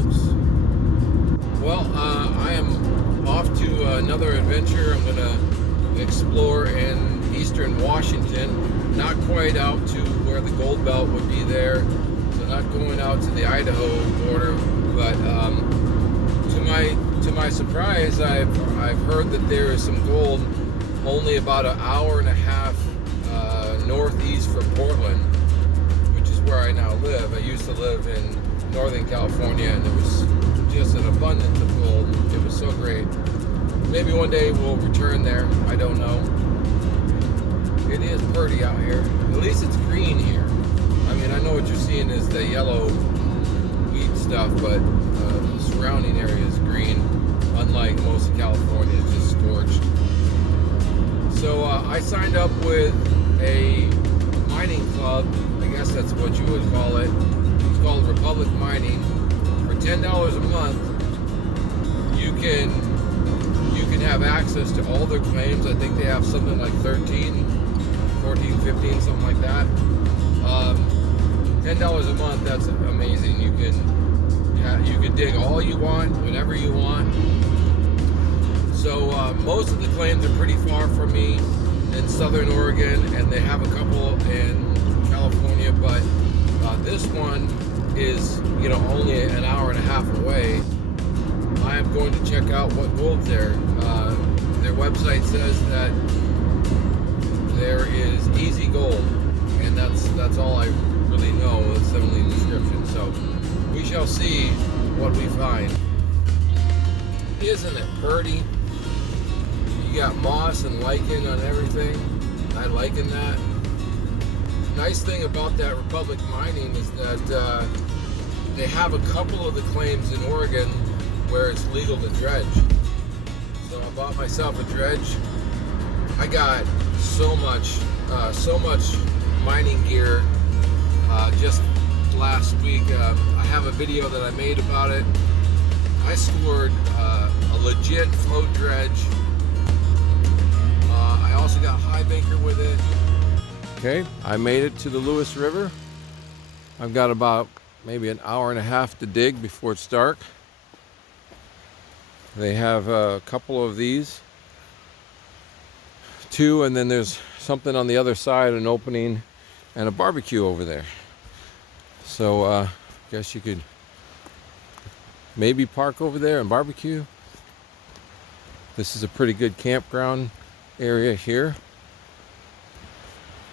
folks. Well, I am off to another adventure. I'm going to explore in eastern Washington, not quite out to where the gold belt would be there, so not going out to the Idaho border, but to my surprise, I've heard that there is some gold only about an hour and a half northeast from Portland, which is where I now live. I used to live in Northern California, and it was just an abundance of gold. It was so great. Maybe one day we'll return there. I don't know. It is pretty out here. At least it's green here. I mean, I know what you're seeing is the yellow weed stuff, but the surrounding area is green, unlike most of California. It's just scorched. So I signed up with a mining club. I guess that's what you would call it. It's called Republic Mining. For $10 a month, you can have access to all their claims. I think they have something like 13, 14, 15, something like that. $10 a month, that's amazing. You can dig all you want, whenever you want. So most of the claims are pretty far from me in Southern Oregon, and they have a couple in California, but this one is, only an hour and a half away. I am going to check out what gold's there. Their website says that there is easy gold, and that's all I really know. It's the only description. So we shall see what we find. Isn't it pretty? You got moss and lichen on everything. I liken that. Nice thing about that Republic Mining is that they have a couple of the claims in Oregon where it's legal to dredge. So I bought myself a dredge. I got so much mining gear just last week. I have a video that I made about it. I scored a legit float dredge. I also got high banker with it. Okay, I made it to the Lewis River. I've got about maybe an hour and a half to dig before it's dark. They have a couple of these, two, and then there's something on the other side, an opening and a barbecue over there. So I guess you could maybe park over there and barbecue. This is a pretty good campground area here. Not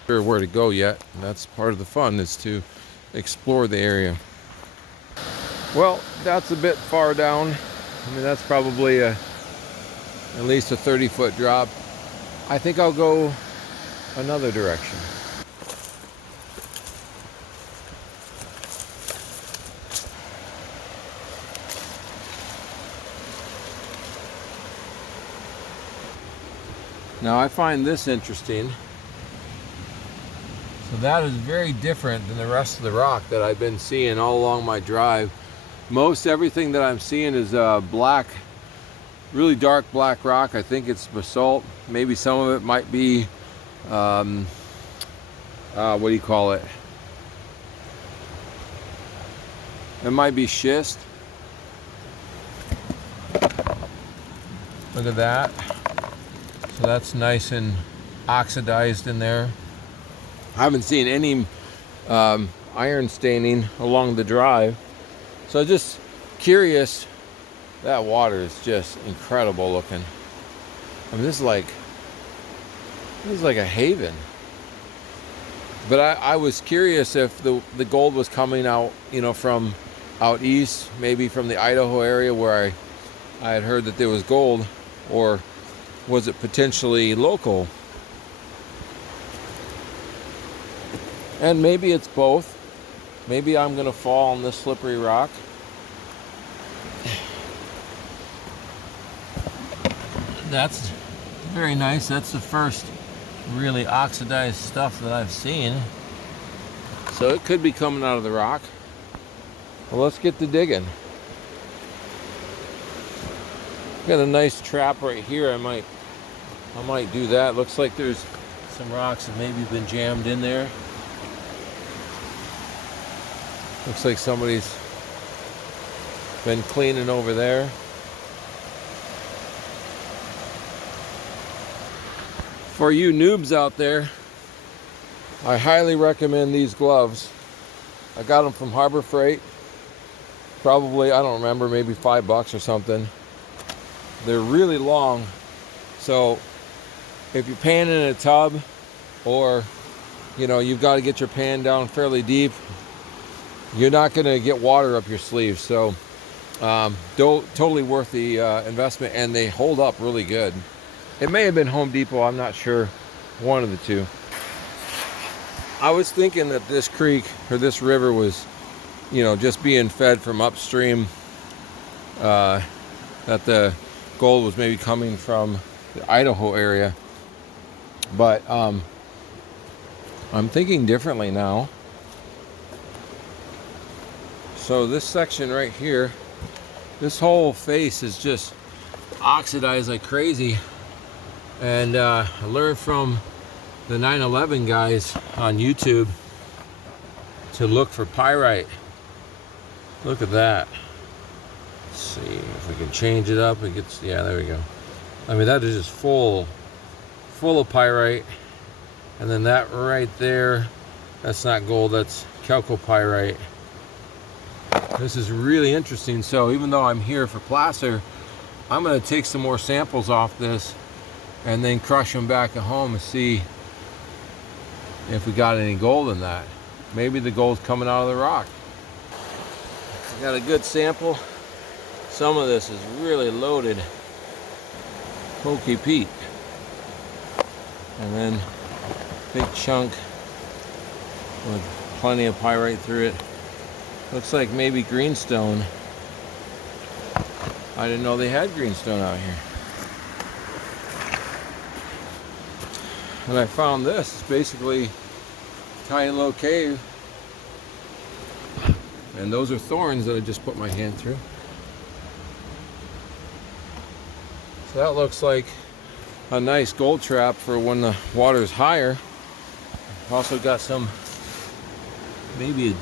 sure where to go yet, and that's part of the fun, is to explore the area. Well, that's a bit far down. I mean, that's probably at least a 30-foot drop. I think I'll go another direction. Now I find this interesting. So that is very different than the rest of the rock that I've been seeing all along my drive. Most everything that I'm seeing is black, really dark black rock. I think it's basalt. Maybe some of it might be, what do you call it? It might be schist. Look at that. So that's nice and oxidized in there. I haven't seen any iron staining along the drive. So just curious. That water is just incredible looking. I mean, this is like a haven. But I was curious if the gold was coming out, from out east, maybe from the Idaho area where I had heard that there was gold, or was it potentially local? And maybe it's both. Maybe I'm gonna fall on this slippery rock. That's very nice. That's the first really oxidized stuff that I've seen. So it could be coming out of the rock. Well, let's get to digging. Got a nice trap right here. I might do that. Looks like there's some rocks that maybe been jammed in there. Looks like somebody's Been cleaning over there. For you noobs out there, I highly recommend these gloves. I got them from Harbor Freight. Probably, I don't remember, maybe $5 or something. They're really long. So if you're panning in a tub, or you've got to get your pan down fairly deep, you're not going to get water up your sleeves. So totally worth the investment, and they hold up really good. It may have been Home Depot, I'm not sure. One of the two. I was thinking that this creek or this river was, just being fed from upstream, that the gold was maybe coming from the Idaho area. But I'm thinking differently now. So this section right here, this whole face is just oxidized like crazy. And I learned from the 9/11 guys on YouTube to look for pyrite. Look at that. Let's see if we can change it up. It gets, yeah, there we go. I mean, that is just full of pyrite. And then that right there, that's not gold, that's chalcopyrite. This is really interesting. So even though I'm here for placer, I'm going to take some more samples off this and then crush them back at home and see if we got any gold in that. Maybe the gold's coming out of the rock. I got a good sample. Some of this is really loaded Pokey Pete. And then big chunk with plenty of pyrite through it. Looks like maybe greenstone. I didn't know they had greenstone out here. And I found this. It's basically a tiny little cave. And those are thorns that I just put my hand through. So that looks like a nice gold trap for when the water is higher. Also got some, maybe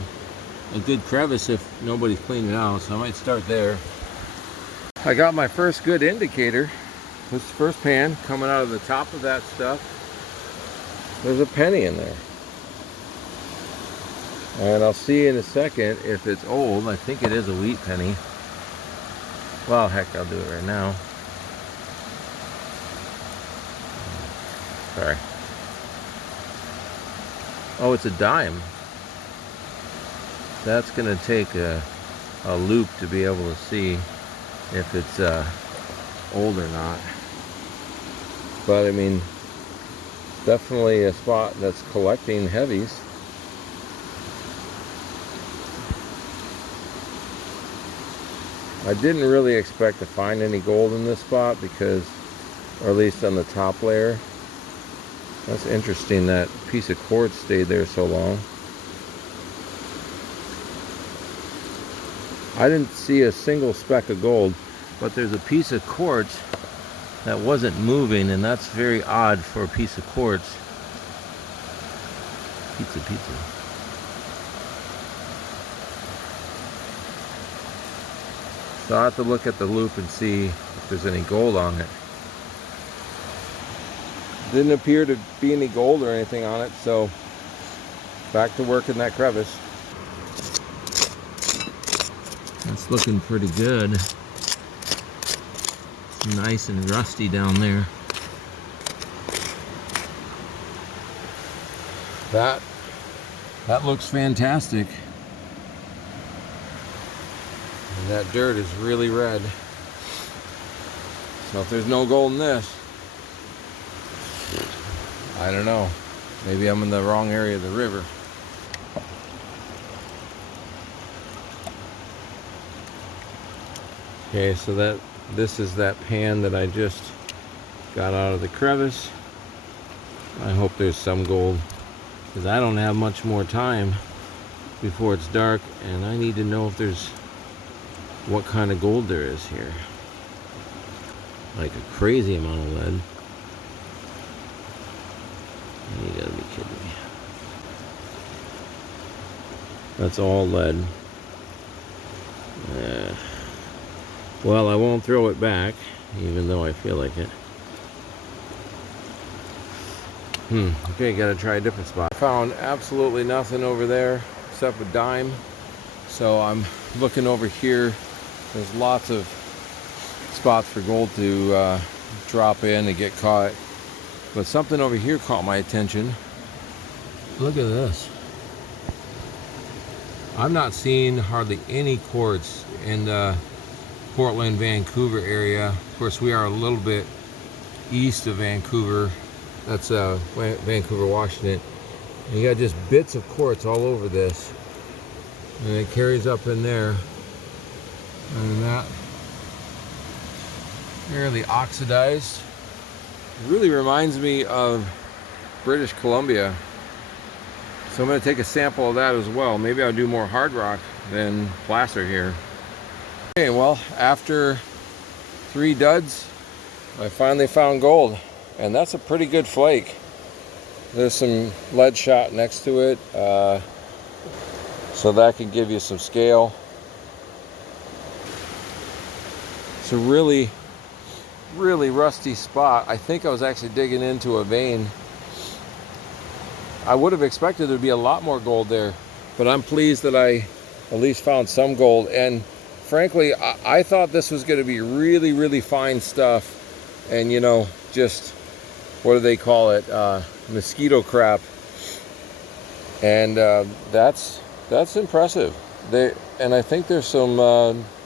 a good crevice if nobody's cleaning it out, so I might start there. I got my first good indicator. This first pan coming out of the top of that stuff. There's a penny in there. And I'll see in a second if it's old. I think it is a wheat penny. Well, heck, I'll do it right now. Sorry. Oh, it's a dime. That's going to take a loop to be able to see if it's old or not. But I mean, definitely a spot that's collecting heavies. I didn't really expect to find any gold in this spot because, or at least on the top layer. That's interesting, that piece of quartz stayed there so long. I didn't see a single speck of gold, but there's a piece of quartz that wasn't moving, and that's very odd for a piece of quartz. Pizza. So I'll have to look at the loop and see if there's any gold on it. Didn't appear to be any gold or anything on it, so back to work in that crevice. That's looking pretty good. Nice and rusty down there. That looks fantastic. And that dirt is really red. So if there's no gold in this, I don't know. Maybe I'm in the wrong area of the river. Okay, so this is that pan that I just got out of the crevice. I hope there's some gold, because I don't have much more time before it's dark, and I need to know if there's what kind of gold there is here. Like a crazy amount of lead. You gotta be kidding me. That's all lead. Well, I won't throw it back, even though I feel like it. Okay, gotta try a different spot. Found absolutely nothing over there except a dime. So I'm looking over here. There's lots of spots for gold to drop in and get caught. But something over here caught my attention. Look at this. I'm not seeing hardly any quartz in the Portland, Vancouver area. Of course, we are a little bit east of Vancouver. That's Vancouver, Washington. And you got just bits of quartz all over this. And it carries up in there. And that fairly oxidized. It really reminds me of British Columbia. So I'm going to take a sample of that as well. Maybe I'll do more hard rock than placer here. Okay, well, after 3 duds, I finally found gold. And that's a pretty good flake. There's some lead shot next to it. So that can give you some scale. It's a really, really rusty spot. I think I was actually digging into a vein. I would have expected there to be a lot more gold there, but I'm pleased that I at least found some gold. And frankly, I thought this was going to be really, really fine stuff. And you know, just, what do they call it? Mosquito crap. And that's impressive. And I think there's some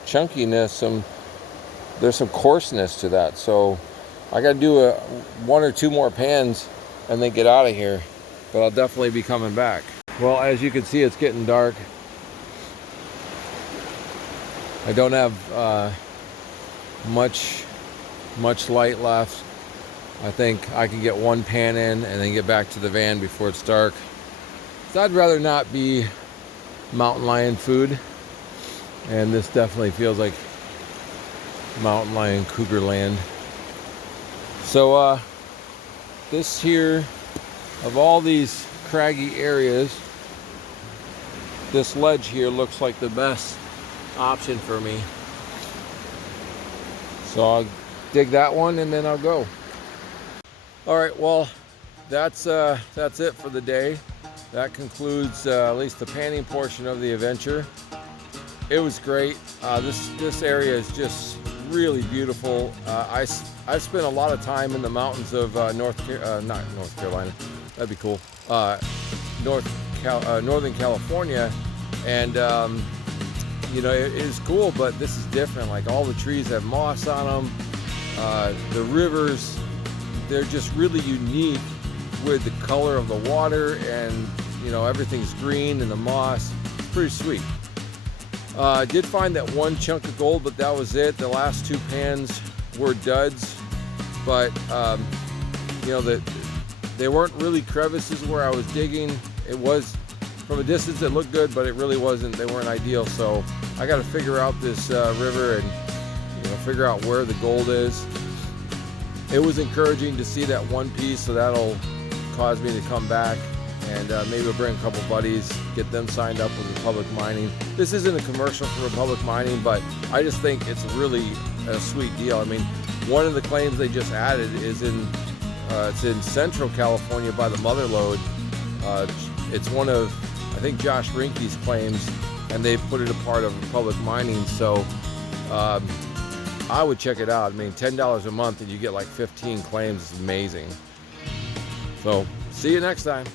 chunkiness, there's some coarseness to that. So I got to do 1 or 2 more pans and then get out of here. But I'll definitely be coming back. Well, as you can see, it's getting dark. I don't have much light left. I think I can get 1 pan in and then get back to the van before it's dark. So I'd rather not be mountain lion food. And this definitely feels like mountain lion cougar land. So this here, of all these craggy areas, this ledge here looks like the best option for me. So I'll dig that one and then I'll go. All right, well, that's it for the day. That concludes at least the panning portion of the adventure. It was great. This area is just really beautiful. I spent a lot of time in the mountains of not North Carolina. That'd be cool. Northern California, and you know, it is cool, but this is different. Like, all the trees have moss on them. The rivers, they're just really unique with the color of the water, and you know, everything's green and the moss. It's pretty sweet. I did find that 1 chunk of gold, but that was it. The last 2 pans were duds, but you know, they weren't really crevices where I was digging. It was, from a distance, it looked good, but it really wasn't. They weren't ideal. So I got to figure out this river and, you know, figure out where the gold is. It was encouraging to see that 1 piece, so that'll cause me to come back and maybe we'll bring a couple buddies, get them signed up with Republic Mining. This isn't a commercial for Republic Mining, but I just think it's really a sweet deal. I mean, one of the claims they just added is it's in Central California by the Mother Lode. It's one of, I think, Josh Rinke's claims, and they put it a part of Republic Mining. So I would check it out. I mean, $10 a month and you get like 15 claims. It's amazing. So see you next time.